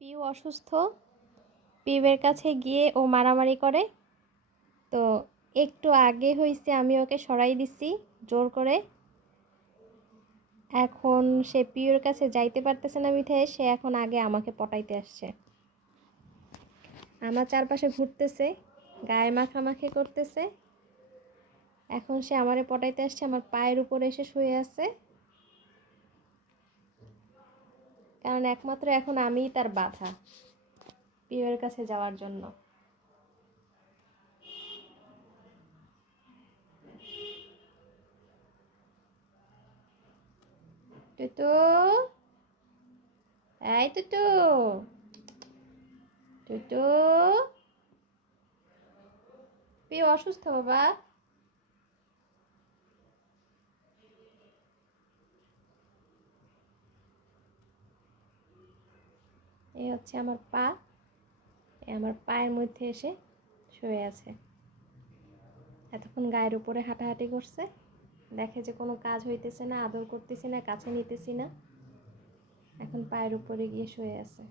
পিউ অসুস্থ। পিউয়ের কাছে গিয়ে ও মারামারি করে। তো একটু আগে হইছে আমি ওকে সরাই দিছি জোর করে। এখন সে পিউর কাছে যাইতে পারতেছে না বিধায় সে এখন আগে আমাকে পটাইতে আসছে। আমার চারপাশে ঘুরতেছে, গায়ে মাখামাখি করতেছে। এখন সে আমারে পটাইতে আসছে, আমার পায়ের উপরে এসে শুয়ে আছে। কারণ একমাত্র এখন আমিই তার বাধা পিউয়ের কাছে যাওয়ার জন্য। টুটু, এই টুটু, টুটু, পিউ অসুস্থ বাবা। এই হচ্ছে আমার পা, আমার পায়ের মধ্যে এসে শুয়ে আছে। এতক্ষণ গায়ের উপরে হাঁটাহাঁটি করছে, দেখে যে কোনো কাজ হইতেছে না, আদর করতেছি না, কাছে নিতেছি না, এখন পায়ের উপরে গিয়ে শুয়ে আছে।